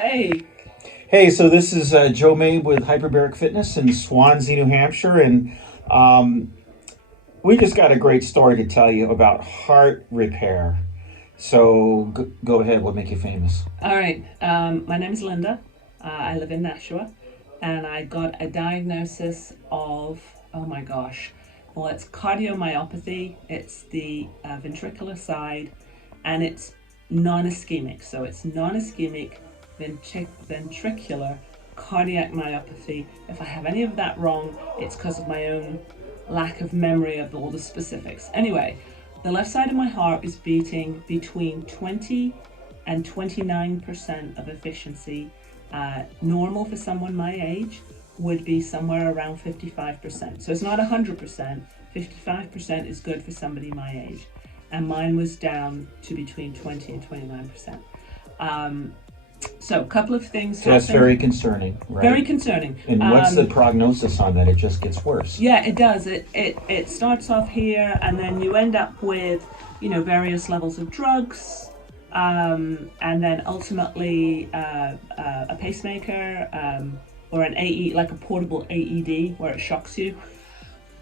Hey. Hey, so this is Joe Mabe with Hyperbaric Fitness in Swansea, New Hampshire, and um, we just got a great story to tell you about heart repair. So go ahead, what make you famous? All right. My name is Linda. I live in Nashua, and I got a diagnosis of, oh my gosh, well, it's cardiomyopathy. It's the ventricular side, and it's non-ischemic. So it's non-ischemic ventricular cardiac myopathy. If I have any of that wrong, it's because of my own lack of memory of all the specifics. Anyway, the left side of my heart is beating between 20 and 29% of efficiency. Normal for someone my age would be somewhere around 55%. So it's not 100%. 55% is good for somebody my age. And mine was down to between 20 and 29%. So a couple of things So that's happened. very concerning, right? Very concerning. And what's the prognosis on that? It just gets worse. Yeah, it does. It starts off here, and then you end up with, various levels of drugs, and then ultimately a pacemaker, or an like a portable AED where it shocks you.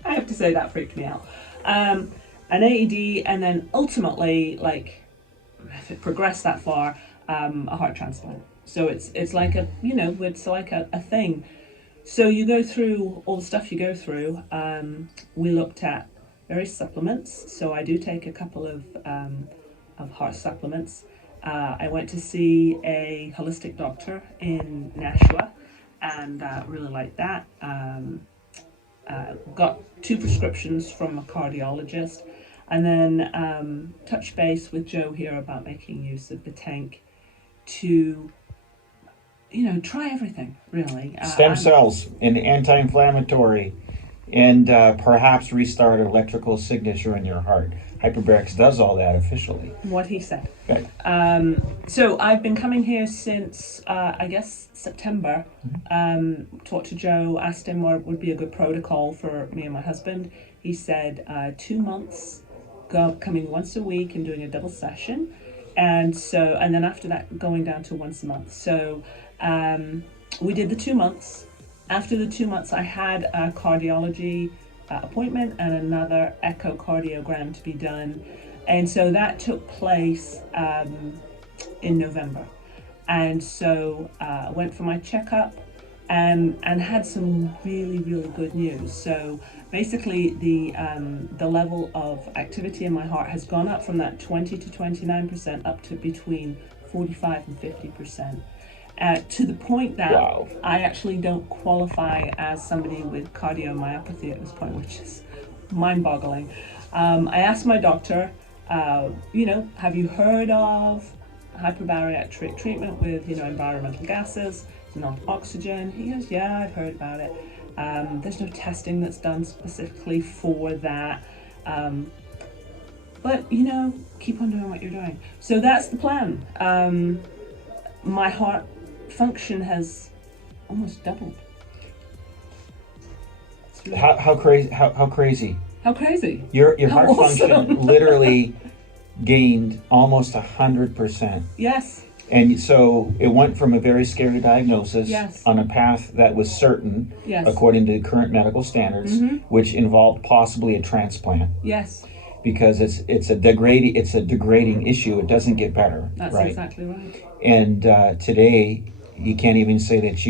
I have to say that freaked me out. An AED, and then ultimately, like, if it progressed that far, a heart transplant. So it's like it's like a thing. So you go through all the stuff you go through. We looked at various supplements. So I do take a couple of heart supplements. I went to see a holistic doctor in Nashua, and really liked that. Got 2 prescriptions from a cardiologist, and then touched base with Joe here about making use of the tank to try everything, really. Stem cells and anti-inflammatory, and perhaps restart electrical signature in your heart. Hyperbarics does all that officially. What he said. Good. So I've been coming here since, I guess, September. Talked to Joe, asked him what would be a good protocol for me and my husband. He said 2 months, coming once a week and doing a double session. And then after that, going down to once a month. So we did the 2 months. After the 2 months, I had a cardiology appointment and another echocardiogram to be done. And so that took place in November. And so I went for my checkup and had some really, really good news. So basically the level of activity in my heart has gone up from that 20 to 29% up to between 45 and 50%. To the point that Wow. I actually don't qualify as somebody with cardiomyopathy at this point, which is mind-boggling. I asked my doctor, have you heard of hyperbaric treatment with, environmental gases, not oxygen? He goes, yeah, I've heard about it. There's no testing that's done specifically for that. But, keep on doing what you're doing. So that's the plan. My heart function has almost doubled. Really How crazy? How crazy? How crazy? Your How heart awesome. function literally gained almost 100%. Yes. And so it went from a very scary diagnosis Yes. on a path that was certain, Yes. according to current medical standards, which involved possibly a transplant, Yes. because it's a degrading issue. It doesn't get better, That's right? exactly right. And today you can't even say that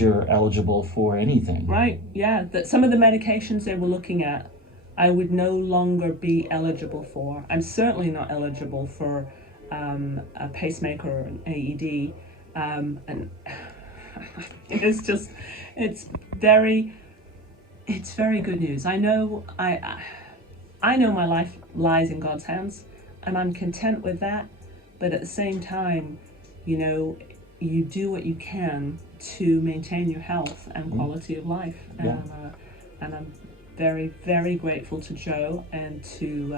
you're eligible for anything. Right. Yeah. That some of the medications they were looking at, I would no longer be eligible for. I'm certainly not eligible for a pacemaker or an AED, and it's very good news. I know my life lies in God's hands, and I'm content with that. But at the same time, you do what you can to maintain your health and quality of life. Yeah. And I'm very, very grateful to Joe and to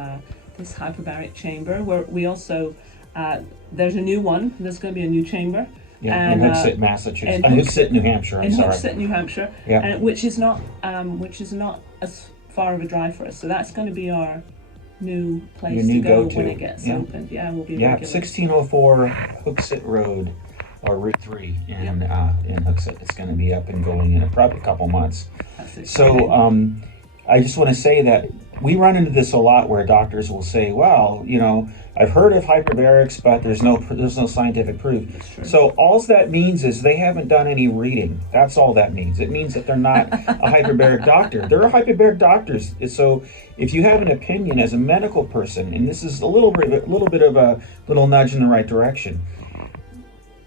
this hyperbaric chamber, where we also, there's a new one. There's going to be a new chamber. Yeah, in Hooksett, Massachusetts. in Hooksett, New Hampshire. I'm in sorry. Hooksett, New Hampshire, Yeah. which is not as far of a drive for us. So that's going to be our new place Your new to go go-to. when it gets Yeah. opened. Yeah, we'll be Yeah, regulars. 1604 Hooksett Road, or Route 3 in Hooksett. It's going to be up and going in probably a couple months. That's So exciting. I just want to say that we run into this a lot where doctors will say, well, you know, I've heard of hyperbarics, but there's no scientific proof. That's true. So all that means is they haven't done any reading. That's all that means. It means that they're not a hyperbaric doctor. There are hyperbaric doctors. So if you have an opinion as a medical person, and this is a little bit of a little nudge in the right direction,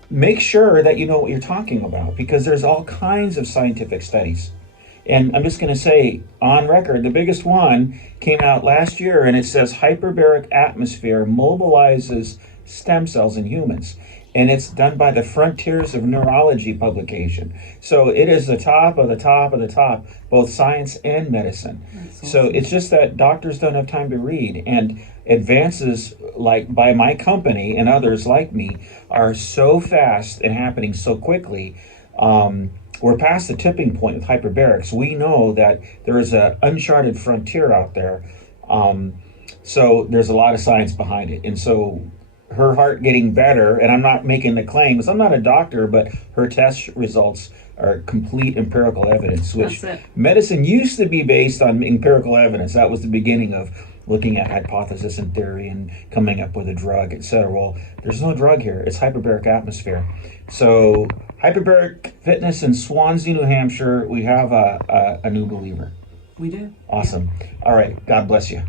make sure that you know what you're talking about, because there's all kinds of scientific studies. And I'm just going to say on record, the biggest one came out last year, and it says hyperbaric atmosphere mobilizes stem cells in humans. And it's done by the Frontiers of Neurology publication. So it is the top of the top of the top, both science and medicine. That's So awesome. it's just that doctors don't have time to read. And advances like by my company and others like me are so fast and happening so quickly. We're past the tipping point with hyperbarics. We know that there is an uncharted frontier out there. So there's a lot of science behind it. And so her heart getting better, and I'm not making the claim because I'm not a doctor, but her test results are complete empirical evidence, which That's it. medicine used to be based on empirical evidence. That was the beginning of looking at hypothesis and theory and coming up with a drug, etc. Well, there's no drug here. It's hyperbaric atmosphere. So Hyperbaric Fitness in Swansea, New Hampshire, we have a new believer. We do. Awesome. All right. God bless you.